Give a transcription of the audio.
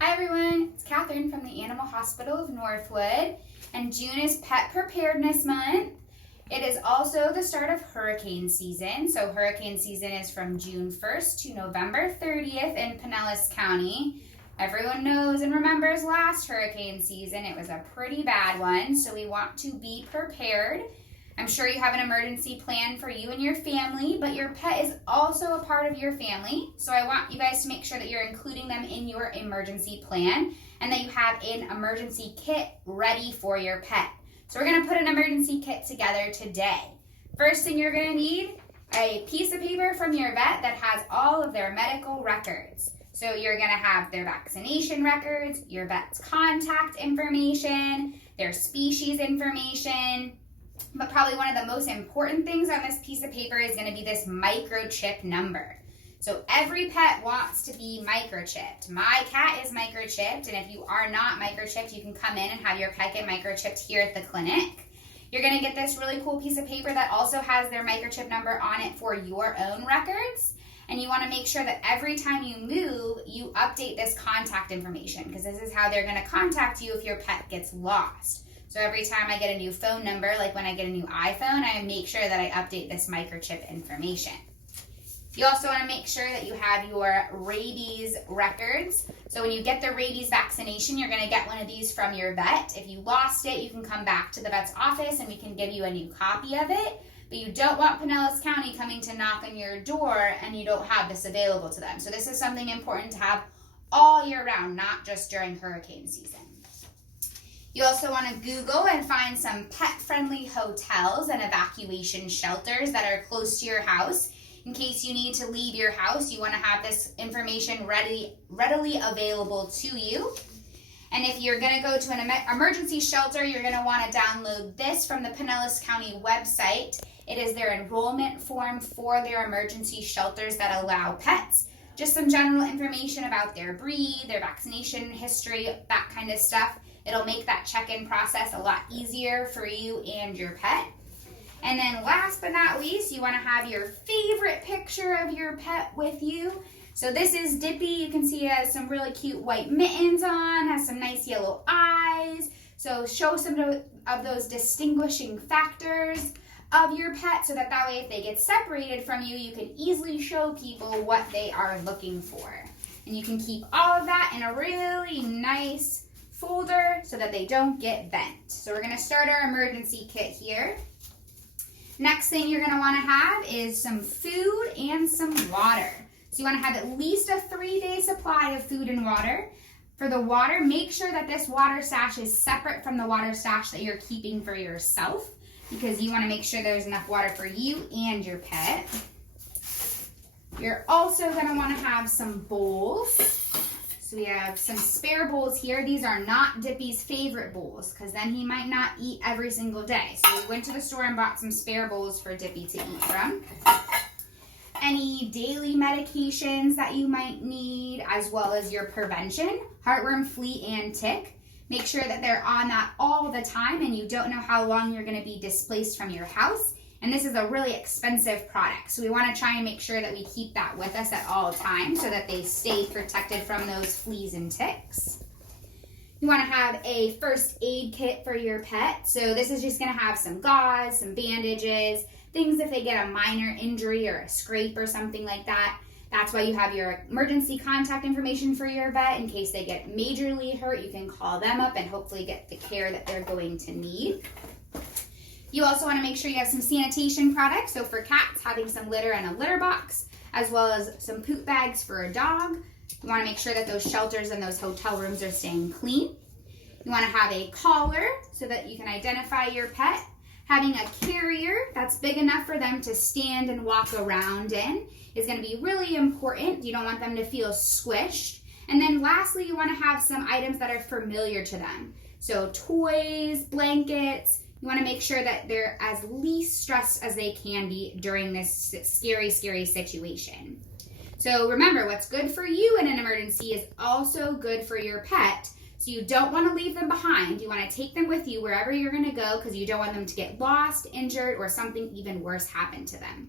Hi everyone, it's Catherine from the Animal Hospital of Northwood, and June is Pet Preparedness Month. It is also the start of hurricane season, so hurricane season is from June 1st to November 30th in Pinellas County. Everyone knows and remembers last hurricane season. It was a pretty bad one, so we want to be prepared. I'm sure you have an emergency plan for you and your family, but your pet is also a part of your family. So I want you guys to make sure that you're including them in your emergency plan and that you have an emergency kit ready for your pet. So we're gonna put an emergency kit together today. First thing you're gonna need, a piece of paper from your vet that has all of their medical records. So you're gonna have their vaccination records, your vet's contact information, their species information, but probably one of the most important things on this piece of paper is going to be this microchip number. So every pet wants to be microchipped. My cat is microchipped, and if you are not microchipped, you can come in and have your pet get microchipped here at the clinic. You're going to get this really cool piece of paper that also has their microchip number on it for your own records. And you want to make sure that every time you move, you update this contact information, because this is how they're going to contact you if your pet gets lost. So every time I get a new phone number, like when I get a new iPhone, I make sure that I update this microchip information. You also want to make sure that you have your rabies records. So when you get the rabies vaccination, you're going to get one of these from your vet. If you lost it, you can come back to the vet's office and we can give you a new copy of it. But you don't want Pinellas County coming to knock on your door and you don't have this available to them. So this is something important to have all year round, not just during hurricane season. You also want to Google and find some pet-friendly hotels and evacuation shelters that are close to your house. In case you need to leave your house, you want to have this information readily available to you. And if you're going to go to an emergency shelter, you're going to want to download this from the Pinellas County website. It is their enrollment form for their emergency shelters that allow pets. Just some general information about their breed, their vaccination history, that kind of stuff. It'll make that check-in process a lot easier for you and your pet. And then last but not least, you want to have your favorite picture of your pet with you. So this is Dippy. You can see he has some really cute white mittens on, has some nice yellow eyes. So show some of those distinguishing factors of your pet so that way if they get separated from you, you can easily show people what they are looking for. And you can keep all of that in a really nice folder so that they don't get bent. So we're going to start our emergency kit here. Next thing you're going to want to have is some food and some water. So you want to have at least a 3-day supply of food and water. For the water, make sure that this water stash is separate from the water stash that you're keeping for yourself, because you want to make sure there's enough water for you and your pet. You're also going to want to have some bowls. So we have some spare bowls here. These are not Dippy's favorite bowls, because then he might not eat every single day. So we went to the store and bought some spare bowls for Dippy to eat from. Any daily medications that you might need, as well as your prevention, heartworm, flea, and tick. Make sure that they're on that all the time and you don't know how long you're going to be displaced from your house. And this is a really expensive product, so we want to try and make sure that we keep that with us at all times so that they stay protected from those fleas and ticks. You want to have a first aid kit for your pet. So this is just going to have some gauze, some bandages, things if they get a minor injury or a scrape or something like that. That's why you have your emergency contact information for your vet. In case they get majorly hurt, you can call them up and hopefully get the care that they're going to need. You also want to make sure you have some sanitation products. So for cats, having some litter in a litter box, as well as some poop bags for a dog. You want to make sure that those shelters and those hotel rooms are staying clean. You want to have a collar so that you can identify your pet. Having a carrier that's big enough for them to stand and walk around in is going to be really important. You don't want them to feel squished. And then lastly, you want to have some items that are familiar to them. So toys, blankets. You want to make sure that they're as least stressed as they can be during this scary, scary situation. So remember, what's good for you in an emergency is also good for your pet. So you don't want to leave them behind. You want to take them with you wherever you're going to go, because you don't want them to get lost, injured, or something even worse happen to them.